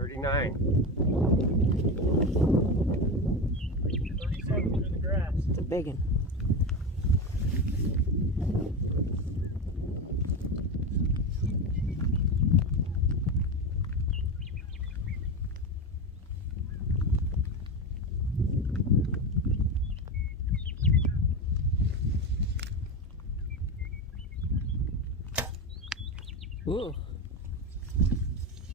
39. 37 through the grass. It's a big one. Ooh.